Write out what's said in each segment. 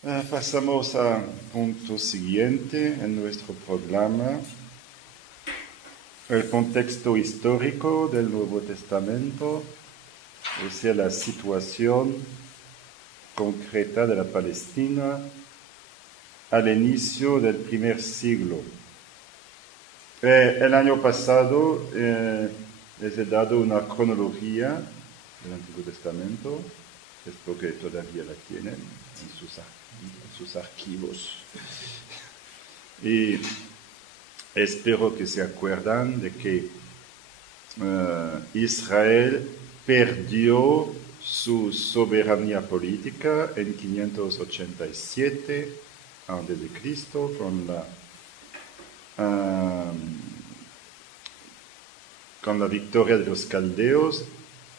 Pasamos al punto siguiente en nuestro programa, el contexto histórico del Nuevo Testamento, o sea, la situación concreta de la Palestina al inicio del primer siglo. El año pasado les he dado una cronología del Antiguo Testamento, espero que todavía la tienen en sus archivos. Y espero que se acuerdan de que Israel perdió su soberanía política en 587 a.C. Con la victoria de los caldeos.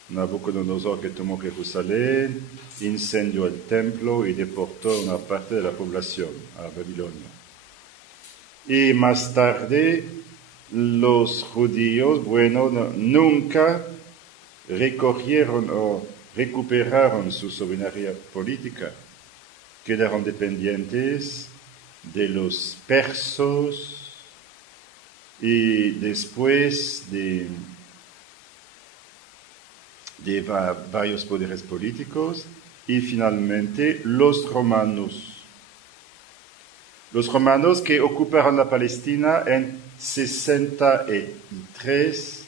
Nabucodonosor, que tomó Jerusalén, incendió el templo y deportó a una parte de la población a Babilonia. Y más tarde, los judíos, nunca recogieron o recuperaron su soberanía política. Quedaron dependientes de los persos y después de varios poderes políticos y finalmente los romanos. Los romanos que ocuparon la Palestina en 63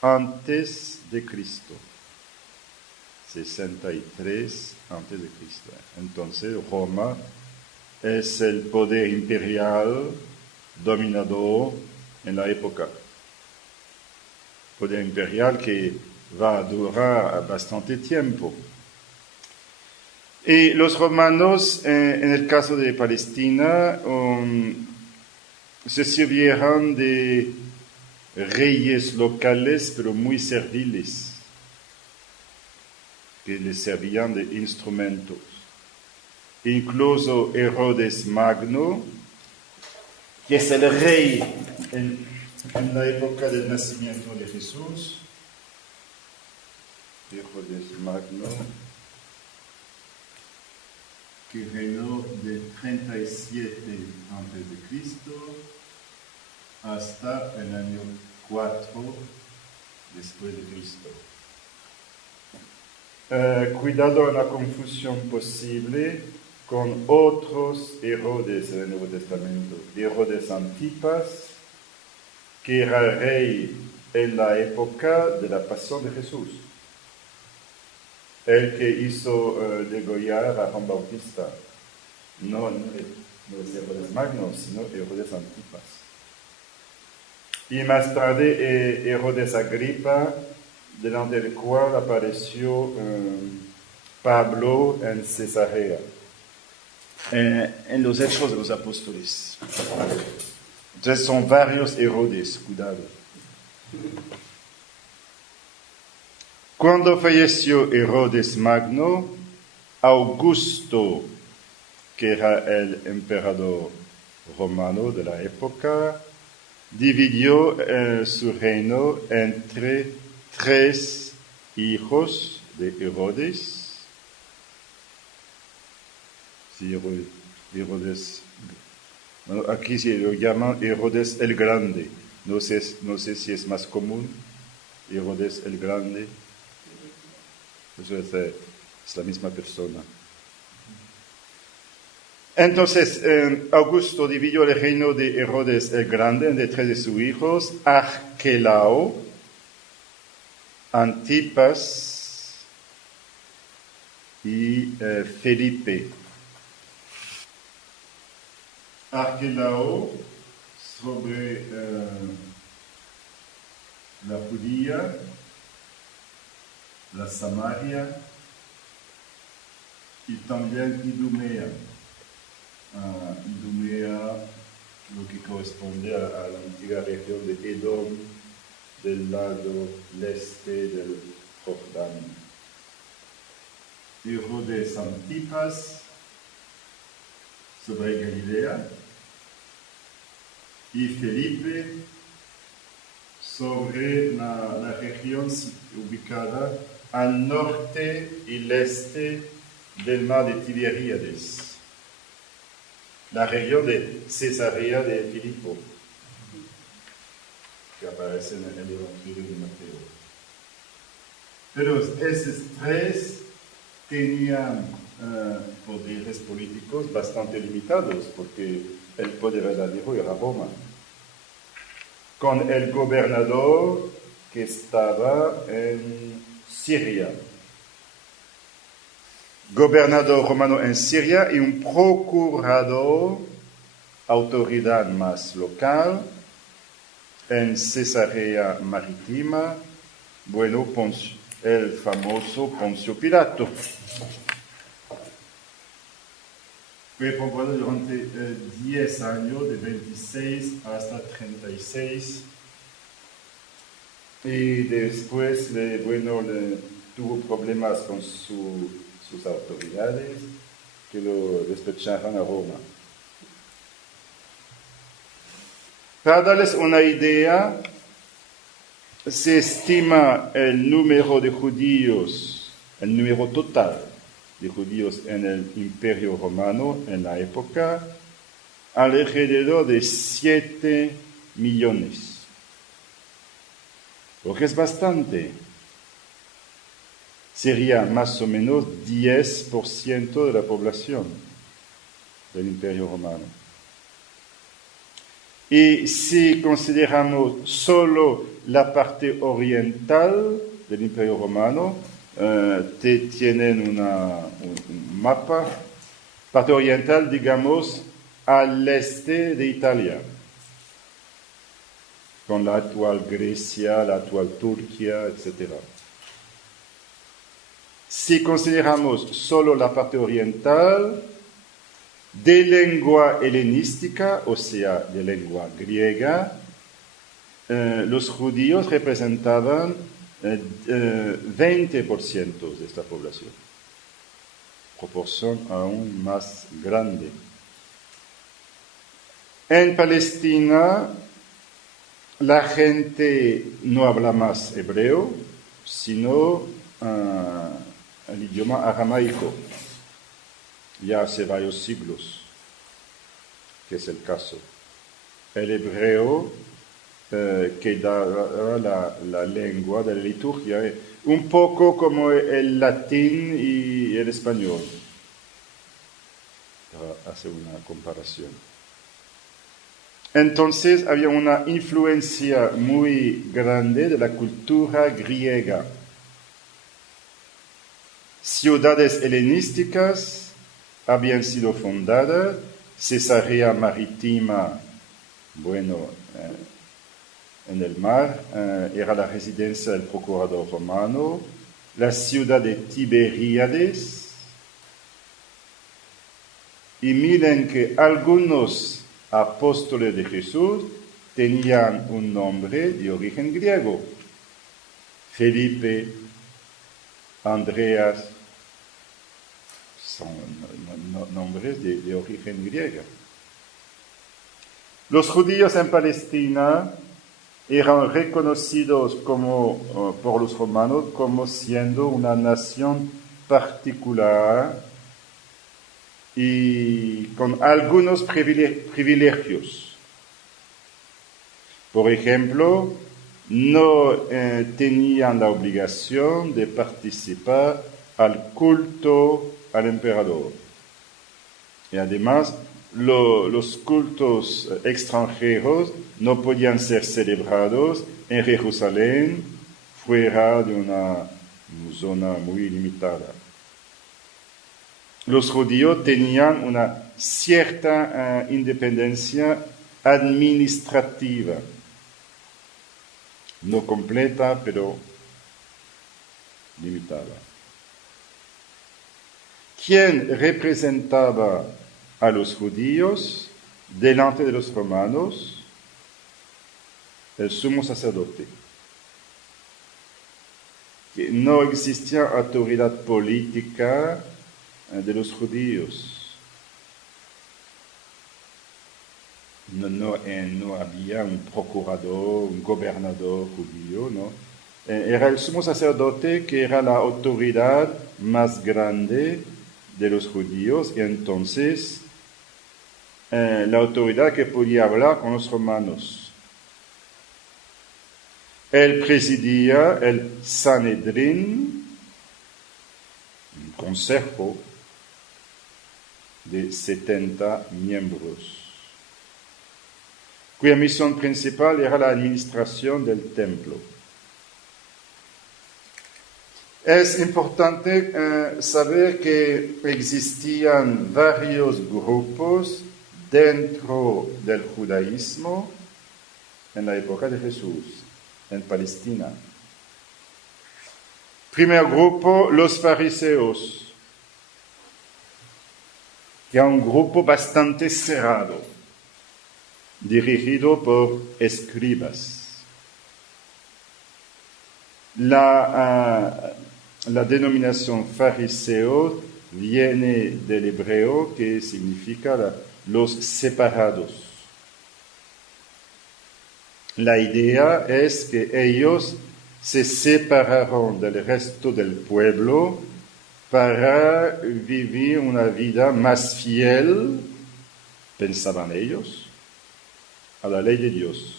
antes de Cristo. 63 antes de Cristo. Entonces Roma es el poder imperial dominador en la época. Poder imperial que va a durar bastante tiempo. Y los romanos, en el caso de Palestina, se sirvieron de reyes locales, pero muy serviles, que les servían de instrumentos. Incluso Herodes Magno, que es el rey en la época del nacimiento de Jesús, Herodes Magno, que reinó de 37 a.C. hasta el año 4 después de Cristo. Cuidado a la confusión posible con otros Herodes en el Nuevo Testamento. Herodes Antipas, que era rey en la época de la pasión de Jesús. El que hizo degollar a Juan Bautista. No es Herodes Magno, sino Herodes Antipas. Y más tarde Herodes Agripa, delante del cual apareció Pablo en Cesarea. En los Hechos de los Apóstoles. Entonces son varios Herodes, cuidado. Cuando falleció Herodes Magno, Augusto, que era el emperador romano de la época, dividió su reino entre 3 hijos de Herodes. Sí, Herodes, bueno, aquí se lo llaman Herodes el Grande. No sé si es más común, Herodes el Grande. Eso es la misma persona. Entonces, Augusto dividió el reino de Herodes el Grande entre 3 de sus hijos, Arquelao, Antipas y Felipe. Arquelao sobre la Judía, la Samaria y también Idumea. Idumea, lo que corresponde a la antigua región de Edom, del lado este del Jordán. Herodes Antipas sobre Galilea y Felipe sobre la región ubicada al norte y el este del mar de Tiberíades. la región de Cesarea de Filipo, que aparece en el Evangelio de Mateo. Pero esos tres tenían poderes políticos bastante limitados, porque el poder verdadero era Roma, con el gobernador que estaba en Siria. Gobernador romano en Siria y un procurador, autoridad más local, en Cesarea Marítima, bueno, el famoso Poncio Pilato. Fue poblado durante 10 años, de 26 hasta 36. Y después, tuvo problemas con sus autoridades, que lo despacharon a Roma. Para darles una idea, se estima el número de judíos, el número total de judíos en el Imperio Romano en la época, alrededor de 7 millones. Lo que es bastante. Sería más o menos 10% de la población del Imperio Romano. Y si consideramos solo la parte oriental del Imperio Romano, tienen un mapa, parte oriental, digamos, al este de Italia, con la actual Grecia, la actual Turquía, etc. Si consideramos solo la parte oriental, de lengua helenística, o sea, de lengua griega, los judíos representaban 20% de esta población, proporción aún más grande. En Palestina, la gente no habla más hebreo, sino el idioma aramaico, ya hace varios siglos, que es el caso. El hebreo quedaba la lengua de la liturgia, un poco como el latín y el español, para hacer una comparación. Entonces había una influencia muy grande de la cultura griega. Ciudades helenísticas habían sido fundadas, Cesarea Marítima, en el mar, era la residencia del procurador romano, la ciudad de Tiberíades, y miren que algunos apóstoles de Jesús tenían un nombre de origen griego. Felipe, Andreas, son nombres de origen griego. Los judíos en Palestina eran reconocidos por los romanos como siendo una nación particular y con algunos privilegios. Por ejemplo, no tenían la obligación de participar al culto al emperador. Y además, los cultos extranjeros no podían ser celebrados en Jerusalén fuera de una zona muy limitada. Los judíos tenían una cierta independencia administrativa, no completa, pero limitada. ¿Quién representaba a los judíos delante de los romanos? El sumo sacerdote. Que no existía autoridad política de los judíos. No había un procurador, un gobernador judío, ¿no? Era el sumo sacerdote que era la autoridad más grande de los judíos, y entonces la autoridad que podía hablar con los romanos. Él presidía el Sanedrín, un consejo de 70 miembros, cuya misión principal era la administración del templo. Es importante saber que existían varios grupos dentro del judaísmo en la época de Jesús, en Palestina. Primer grupo, los fariseos, que era un grupo bastante cerrado, dirigido por escribas. La denominación fariseo viene del hebreo que significa los separados. La idea es que ellos se separaron del resto del pueblo para vivir una vida más fiel, pensaban ellos, a la ley de Dios.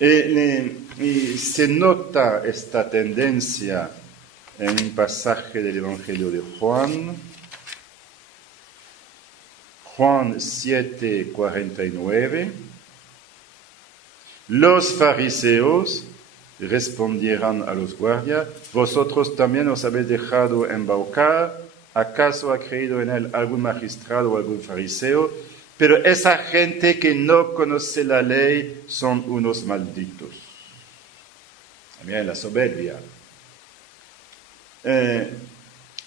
Y se nota esta tendencia en un pasaje del Evangelio de Juan 7:49. Los fariseos respondieron a los guardias: ¿vosotros también os habéis dejado embaucar? ¿Acaso ha creído en él algún magistrado o algún fariseo? Pero esa gente que no conoce la ley son unos malditos. Miren la soberbia.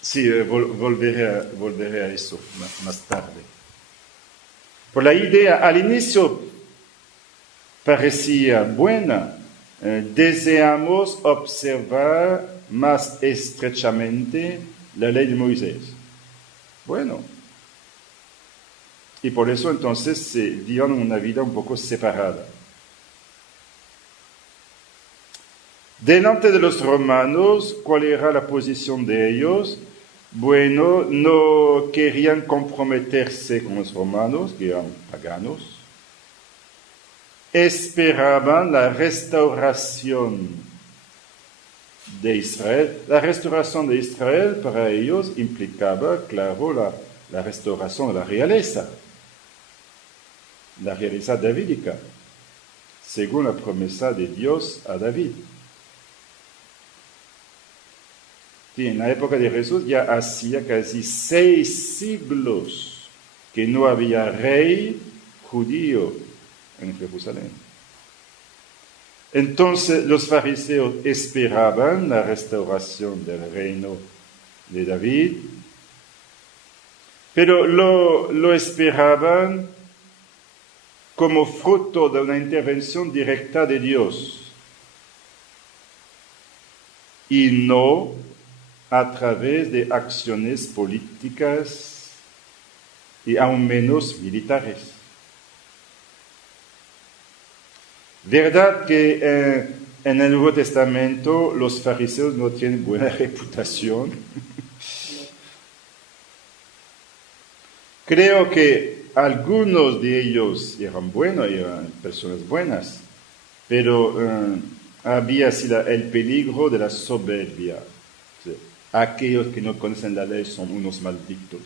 Sí, volveré a eso más tarde. Por la idea, al inicio parecía buena. Deseamos observar más estrechamente la ley de Moisés. Bueno. Y por eso entonces se dieron una vida un poco separada. Delante de los romanos, ¿cuál era la posición de ellos? Bueno, no querían comprometerse con los romanos, que eran paganos. Esperaban la restauración de Israel. La restauración de Israel para ellos implicaba, claro, la restauración de la realeza davídica, según la promesa de Dios a David. Y en la época de Jesús ya hacía casi 6 siglos que no había rey judío en Jerusalén. Entonces los fariseos esperaban la restauración del reino de David, pero lo esperaban como fruto de una intervención directa de Dios y no a través de acciones políticas y aún menos militares. Verdad que en el Nuevo Testamento los fariseos no tienen buena reputación. Creo que algunos de ellos eran buenos, eran personas buenas, pero había así el peligro de la soberbia. O sea, aquellos que no conocen la ley son unos malditos.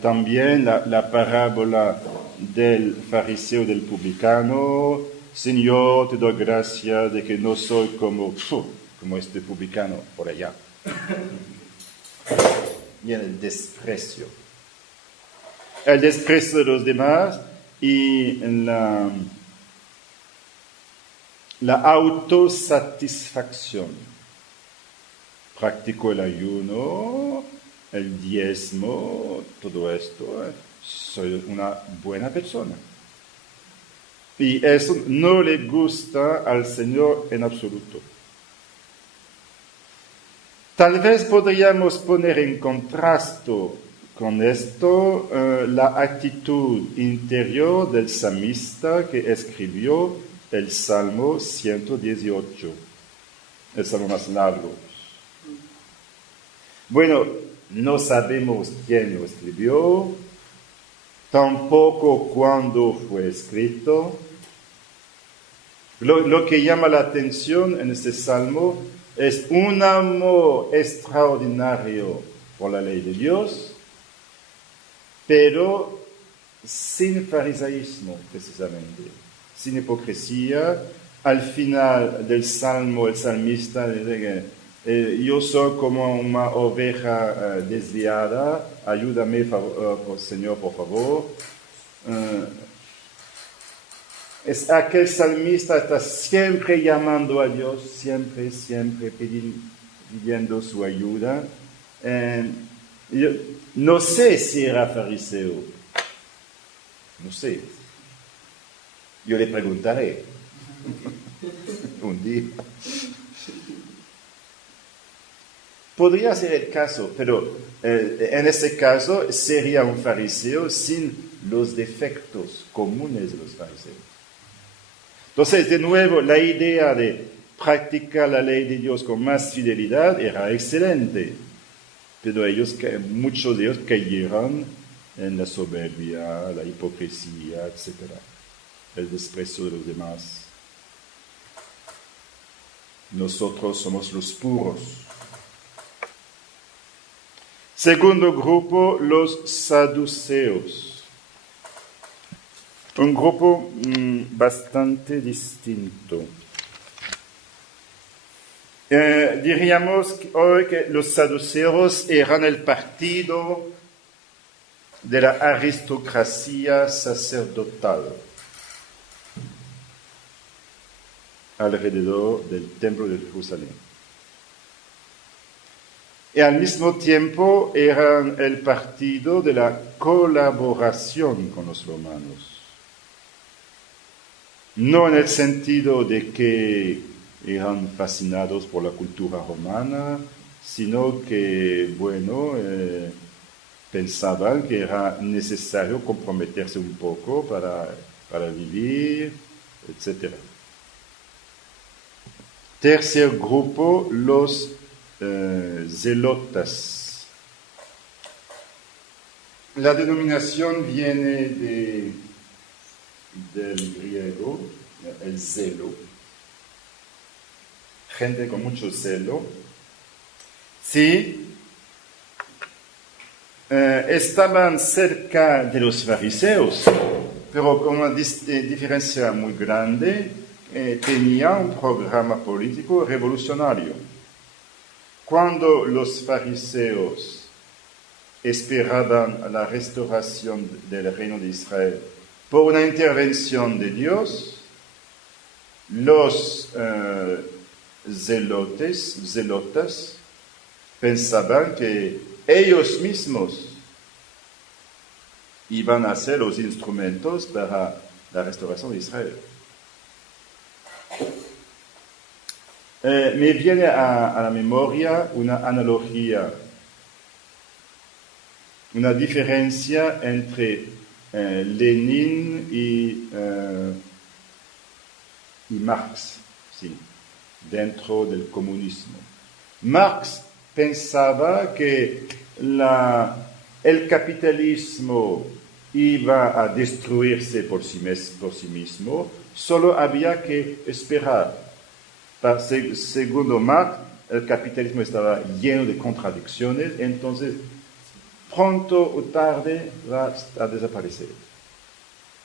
También la parábola del fariseo del publicano: Señor, te doy gracias de que no soy como este publicano por allá. Y el desprecio. El desprecio de los demás y la autosatisfacción. Practico el ayuno, el diezmo, todo esto. Soy una buena persona. Y eso no le gusta al Señor en absoluto. Tal vez podríamos poner en contraste con esto la actitud interior del salmista que escribió el Salmo 118, el salmo más largo. Bueno, no sabemos quién lo escribió, tampoco cuándo fue escrito. Lo que llama la atención en este salmo es un amor extraordinario por la ley de Dios, pero sin farisaísmo, precisamente, sin hipocresía. Al final del salmo, el salmista dice que yo soy como una oveja desviada, ayúdame, Señor, por favor. Es aquel salmista está siempre llamando a Dios, siempre pidiendo su ayuda. Yo no sé si era fariseo, no sé. Yo le preguntaré un día. Podría ser el caso, pero en este caso sería un fariseo sin los defectos comunes de los fariseos. Entonces, de nuevo, la idea de practicar la ley de Dios con más fidelidad era excelente, pero muchos de ellos cayeron en la soberbia, la hipocresía, etc., el desprecio de los demás. Nosotros somos los puros. Segundo grupo, los saduceos. Un grupo bastante distinto. Diríamos hoy que los saduceos eran el partido de la aristocracia sacerdotal alrededor del templo de Jerusalén. Y al mismo tiempo eran el partido de la colaboración con los romanos. No en el sentido de que eran fascinados por la cultura romana, sino que, pensaban que era necesario comprometerse un poco para vivir, etc. Tercer grupo, los zelotas. La denominación viene del griego, el celo, gente con mucho celo. Sí, estaban cerca de los fariseos, pero con una diferencia muy grande, tenía un programa político revolucionario. Cuando los fariseos esperaban la restauración del reino de Israel por una intervención de Dios, los zelotas pensaban que ellos mismos iban a ser los instrumentos para la restauración de Israel. Me viene a la memoria una analogía, una diferencia entre Lenin y Marx, sí, dentro del comunismo. Marx pensaba que el capitalismo iba a destruirse por sí mismo, solo había que esperar. Según Marx, el capitalismo estaba lleno de contradicciones, entonces pronto o tarde va a desaparecer.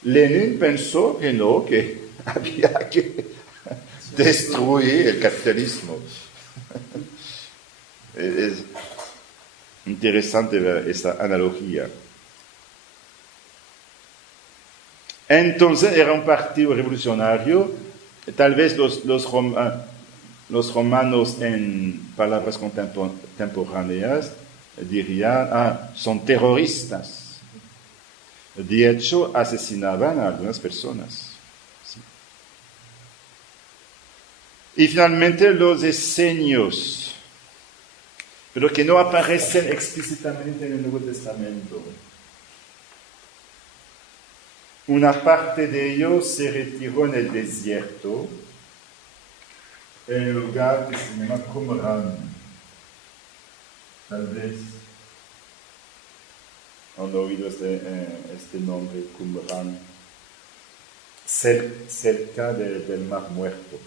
Lenin pensó que no, que había que destruir el capitalismo. Es interesante ver esta analogía. Entonces era un partido revolucionario. Tal vez los romanos, en palabras contemporáneas, dirían, son terroristas. De hecho, asesinaban a algunas personas. Sí. Y finalmente los esenios, pero que no aparecen explícitamente en el Nuevo Testamento. Una parte de ellos se retiró en el desierto, en el lugar que se llama Qumran. Tal vez han oído este nombre, Qumran, cerca del Mar Muerto.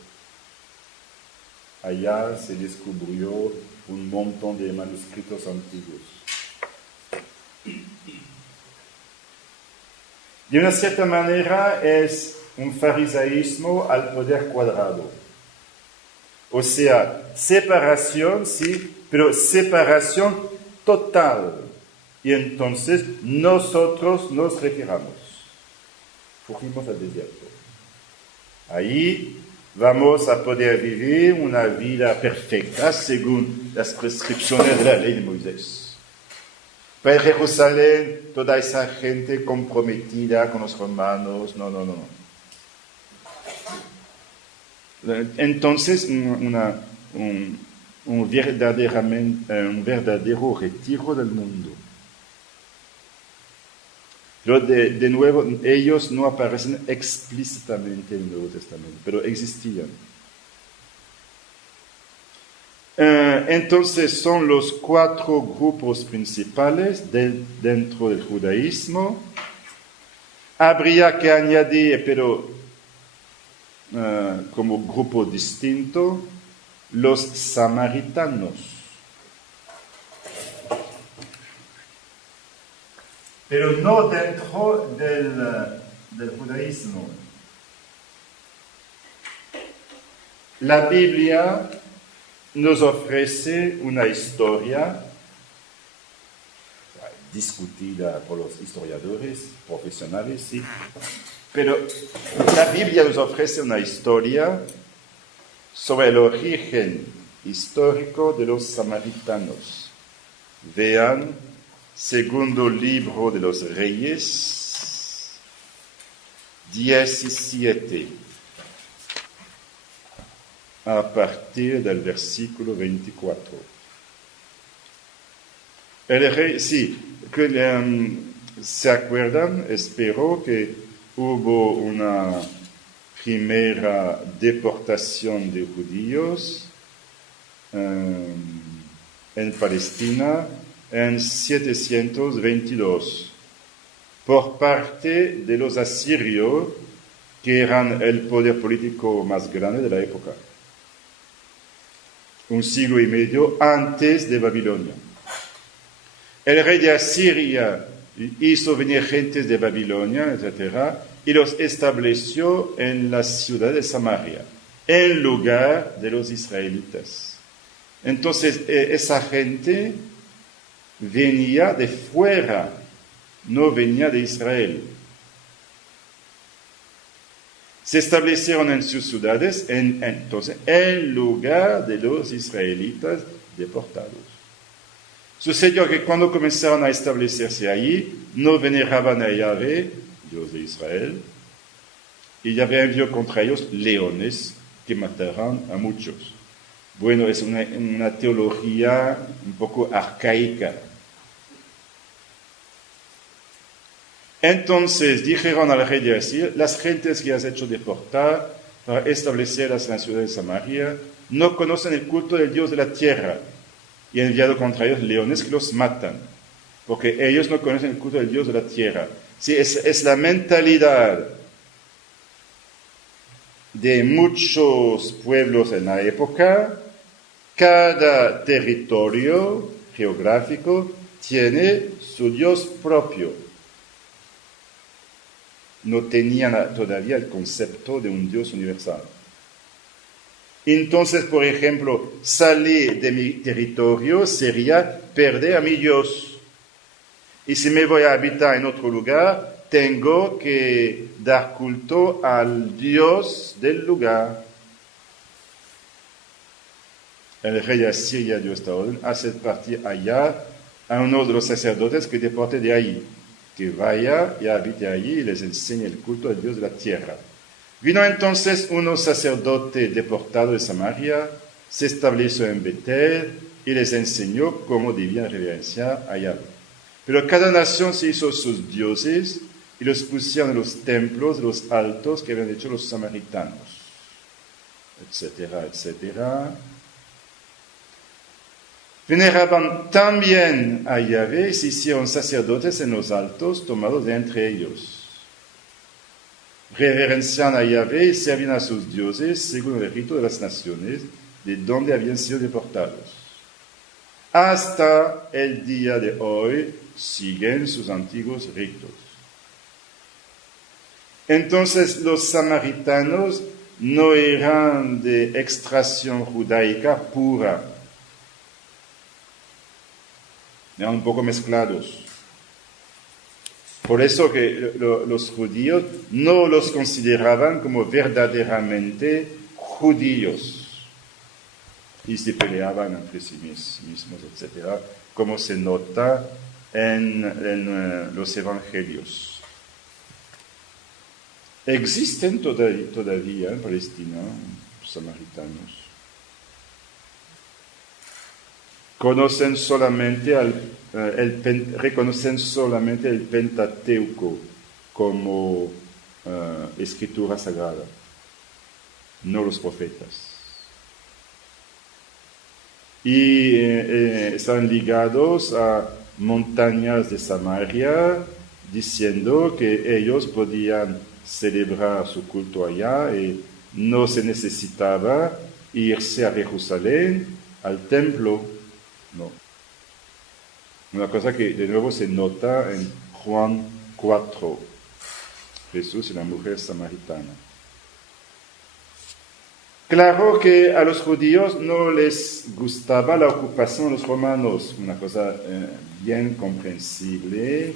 Allá se descubrió un montón de manuscritos antiguos. De una cierta manera es un farisaísmo al poder cuadrado. O sea, separación, sí, pero separación total. Y entonces nosotros nos retiramos. Fugimos al desierto. Ahí vamos a poder vivir una vida perfecta según las prescripciones de la ley de Moisés. Para Jerusalén, toda esa gente comprometida con los romanos, no. Entonces, un verdadero retiro del mundo. Pero de nuevo, ellos no aparecen explícitamente en el Nuevo Testamento, pero existían. Entonces son los 4 grupos principales dentro del judaísmo. Habría que añadir, pero como grupo distinto, los samaritanos. Pero no dentro del judaísmo. La Biblia nos ofrece una historia discutida por los historiadores profesionales, sí, pero la Biblia nos ofrece una historia sobre el origen histórico de los samaritanos. Vean, segundo libro de los Reyes, 17, a partir del versículo 24. El rey, sí, ¿se acuerdan? Espero que hubo una primera deportación de judíos en Palestina en 722 por parte de los asirios, que eran el poder político más grande de la época, un siglo y medio antes de Babilonia. El rey de Asiria hizo venir gentes de Babilonia, etc., y los estableció en la ciudad de Samaria, en lugar de los israelitas. Entonces, esa gente venía de fuera, no venía de Israel. Se establecieron en sus ciudades, entonces, en lugar de los israelitas deportados. Sucedió que cuando comenzaron a establecerse allí, no veneraban a Yahvé, Dios de Israel, y Yahvé envió contra ellos leones que mataron a muchos. Bueno, es una teología un poco arcaica. Entonces dijeron al rey de Asiria: las gentes que has hecho deportar para establecerlas en la ciudad de Samaria no conocen el culto del Dios de la tierra, y he enviado contra ellos leones que los matan, porque ellos no conocen el culto del Dios de la tierra. Sí, es la mentalidad de muchos pueblos en la época. Cada territorio geográfico tiene su Dios propio. No tenían todavía el concepto de un Dios universal. Entonces, por ejemplo, salir de mi territorio sería perder a mi Dios. Y si me voy a habitar en otro lugar, tengo que dar culto al Dios del lugar. El rey de Asiria dio esta orden: hacer partir allá a uno de los sacerdotes que deporte de ahí, que vaya y habite allí y les enseñe el culto al Dios de la tierra. Vino entonces un sacerdote deportado de Samaria, se estableció en Betel y les enseñó cómo debían reverenciar a Yahvé. Pero cada nación se hizo sus dioses y los pusieron en los templos de los altos que habían hecho los samaritanos, etcétera, etcétera. Veneraban también a Yahvé y se hicieron sacerdotes en los altos tomados de entre ellos. Reverenciaban a Yahvé y servían a sus dioses según el rito de las naciones de donde habían sido deportados. Hasta el día de hoy siguen sus antiguos ritos. Entonces los samaritanos no eran de extracción judaica pura, eran un poco mezclados. Por eso que los judíos no los consideraban como verdaderamente judíos y se peleaban entre sí mismos, etc., como se nota en los evangelios. Existen todavía en Palestina samaritanos. Reconocen solamente el Pentateuco como escritura sagrada, no los profetas. Y están ligados a montañas de Samaria, diciendo que ellos podían celebrar su culto allá y no se necesitaba irse a Jerusalén, al templo. No. Una cosa que de nuevo se nota en Juan 4, Jesús y la mujer samaritana. Claro que a los judíos no les gustaba la ocupación de los romanos, una cosa bien comprensible.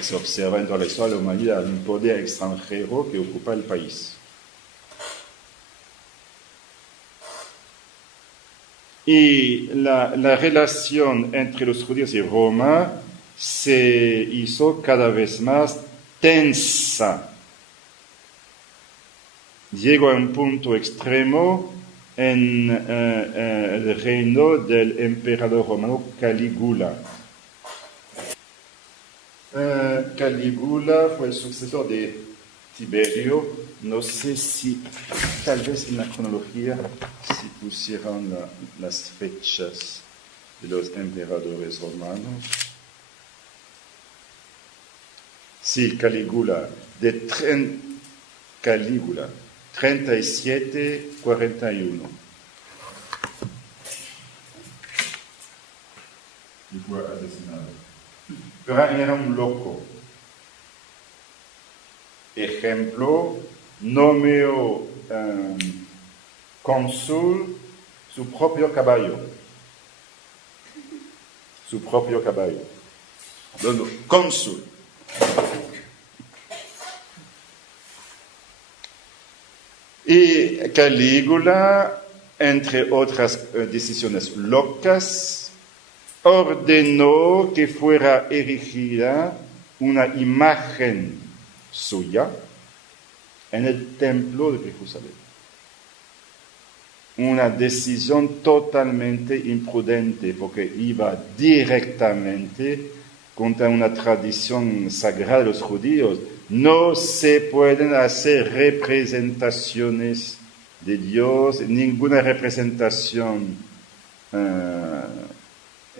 Se observa en toda la historia de la humanidad un poder extranjero que ocupa el país. Y la relación entre los judíos y Roma se hizo cada vez más tensa. Llegó a un punto extremo en el reino del emperador romano Calígula. Calígula fue el sucesor de Tiberio. No sé si, tal vez en la cronología, si pusieron las fechas de los emperadores romanos. Sí, Calígula, Calígula, 37-41. Y fue asesinado. Pero era un loco. Ejemplo, nomeó cónsul su propio caballo. No, cónsul. Y Calígula, entre otras decisiones locas, ordenó que fuera erigida una imagen suya en el templo de Jerusalén. Una decisión totalmente imprudente porque iba directamente contra una tradición sagrada de los judíos. No se pueden hacer representaciones de Dios, ninguna representación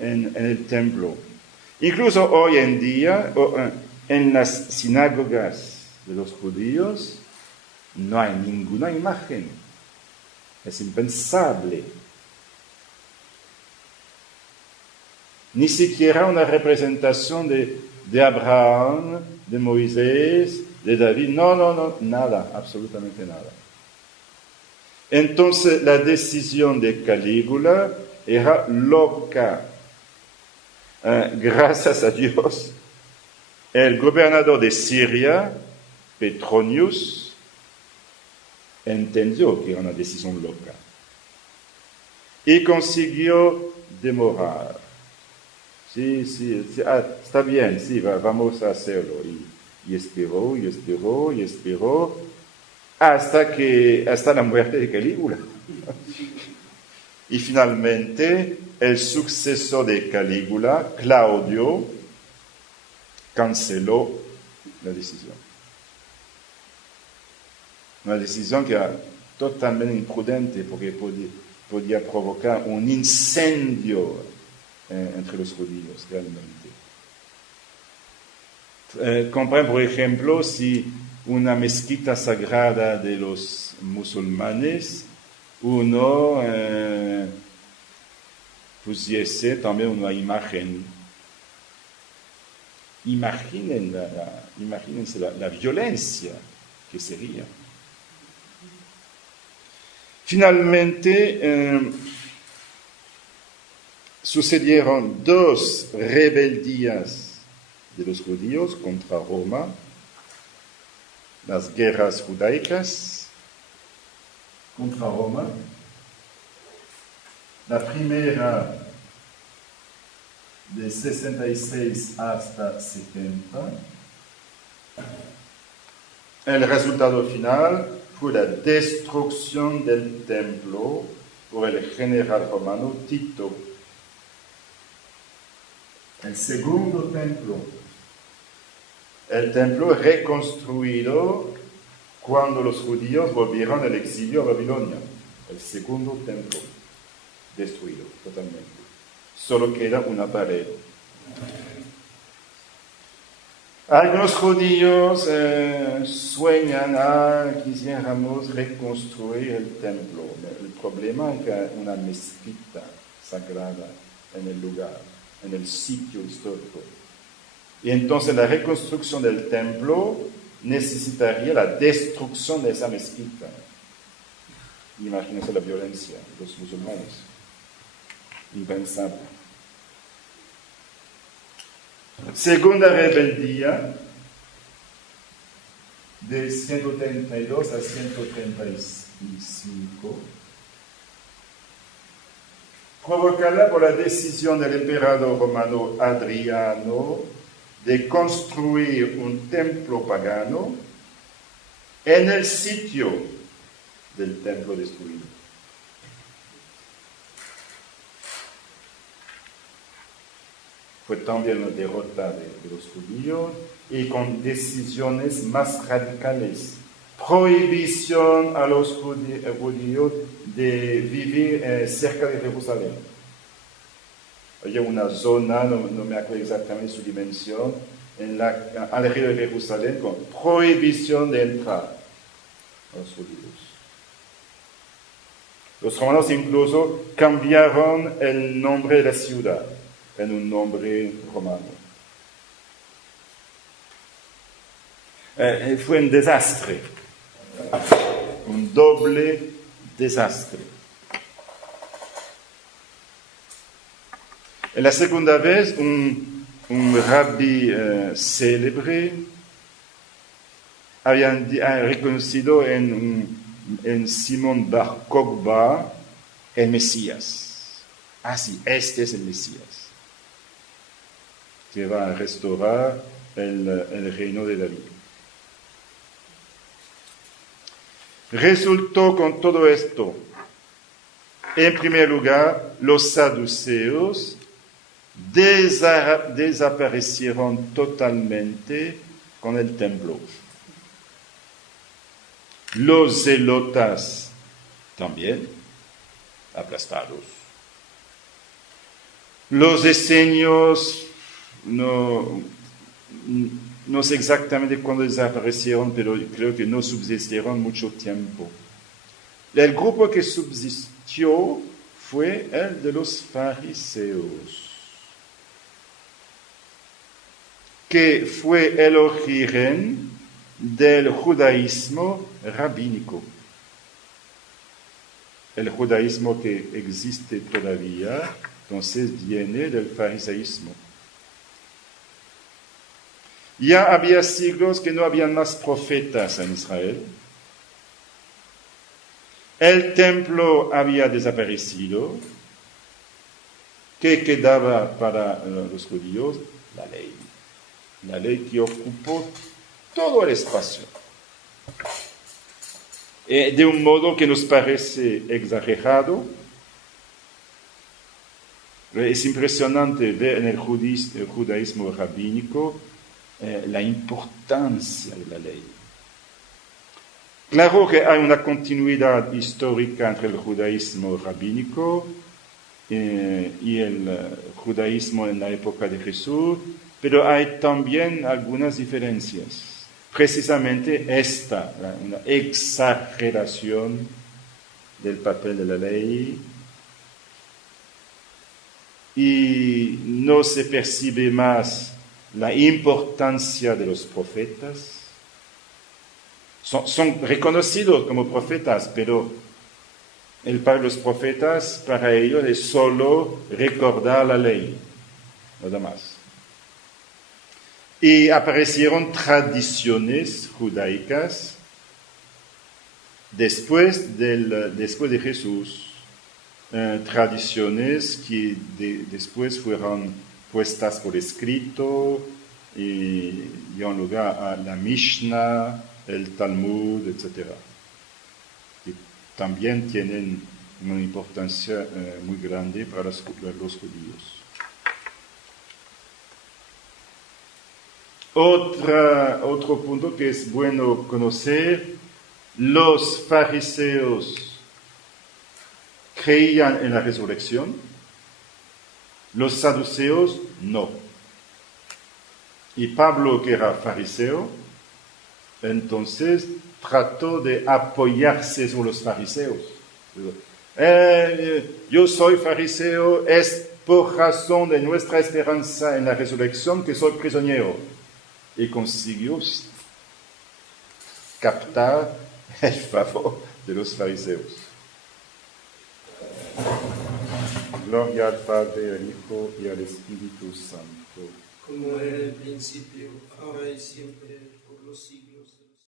en el templo. Incluso hoy en día, en las sinagogas de los judíos, no hay ninguna imagen. Es impensable. Ni siquiera una representación de Abraham, de Moisés, de David. No, nada, absolutamente nada. Entonces la decisión de Calígula era loca. Gracias a Dios, el gobernador de Siria, Petronius, entendió que era una decisión loca y consiguió demorar. Sí, está bien, sí, vamos a hacerlo. Y esperó, hasta la muerte de Calígula. Y finalmente, el sucesor de Calígula, Claudio, canceló la decisión. Una decisión que era totalmente imprudente porque podía provocar un incendio entre los judíos realmente. Compren, por ejemplo, si una mezquita sagrada de los musulmanes, uno pusiese también una imagen. Imagínense la violencia que sería. Finalmente, sucedieron dos rebeldías de los judíos contra Roma, las guerras judaicas contra Roma. La primera de 66 hasta 70. El resultado final fue la destrucción del templo por el general romano Tito. El segundo templo. El templo reconstruido cuando los judíos volvieron del exilio a Babilonia. El segundo templo destruido totalmente. Solo queda una pared. Algunos judíos sueñan, quisiéramos reconstruir el templo. El problema es que hay una mezquita sagrada en el lugar, en el sitio histórico. Y entonces la reconstrucción del templo necesitaría la destrucción de esa mezquita. Imagínense la violencia de los musulmanes. Impensable. Segunda rebeldía, de 132 a 135, provocada por la decisión del emperador romano Adriano de construir un templo pagano en el sitio del templo destruido. Fue también una derrota de los judíos y con decisiones más radicales. Prohibición a los judíos de vivir cerca de Jerusalén. Hay una zona, no me acuerdo exactamente su dimensión, alrededor de Jerusalén con prohibición de entrar a los judíos. Los romanos incluso cambiaron el nombre de la ciudad en un nombre romano. Fue un desastre, un doble desastre. En la segunda vez, un rabí célebre había reconocido en Simón Bar Kokhba el Mesías. Sí, este es el Mesías, que va a restaurar el reino de David. Resultó con todo esto, en primer lugar, los saduceos desaparecieron totalmente con el templo. Los zelotas también aplastados. Los esenios no sé exactamente cuándo desaparecieron, pero creo que no subsistieron mucho tiempo. El grupo que subsistió fue el de los fariseos, que fue el origen del judaísmo rabínico. El judaísmo que existe todavía, entonces viene del fariseísmo. Ya había siglos que no habían más profetas en Israel. El templo había desaparecido. ¿Qué quedaba para los judíos? La ley. La ley que ocupó todo el espacio. De un modo que nos parece exagerado. Es impresionante ver en el judaísmo rabínico la importancia de la ley. Claro que hay una continuidad histórica entre el judaísmo rabínico y el judaísmo en la época de Jesús, pero hay también algunas diferencias. Precisamente esta, una exageración del papel de la ley, y no se percibe más la importancia de los profetas. Son reconocidos como profetas, pero los profetas para ellos es solo recordar la ley, nada más. Y aparecieron tradiciones judaicas después de Jesús, tradiciones que después fueron puestas por escrito y dieron lugar a la Mishnah, el Talmud, etc. Que también tienen una importancia muy grande para los judíos. Otro punto que es bueno conocer: los fariseos creían en la resurrección, los saduceos no. Y Pablo, que era fariseo, entonces trató de apoyarse sobre los fariseos. Yo soy fariseo, es por razón de nuestra esperanza en la resurrección que soy prisionero. Y consiguió captar el favor de los fariseos. Gloria al Padre, al Hijo y al Espíritu Santo. Como era en el principio, ahora y siempre, por los siglos.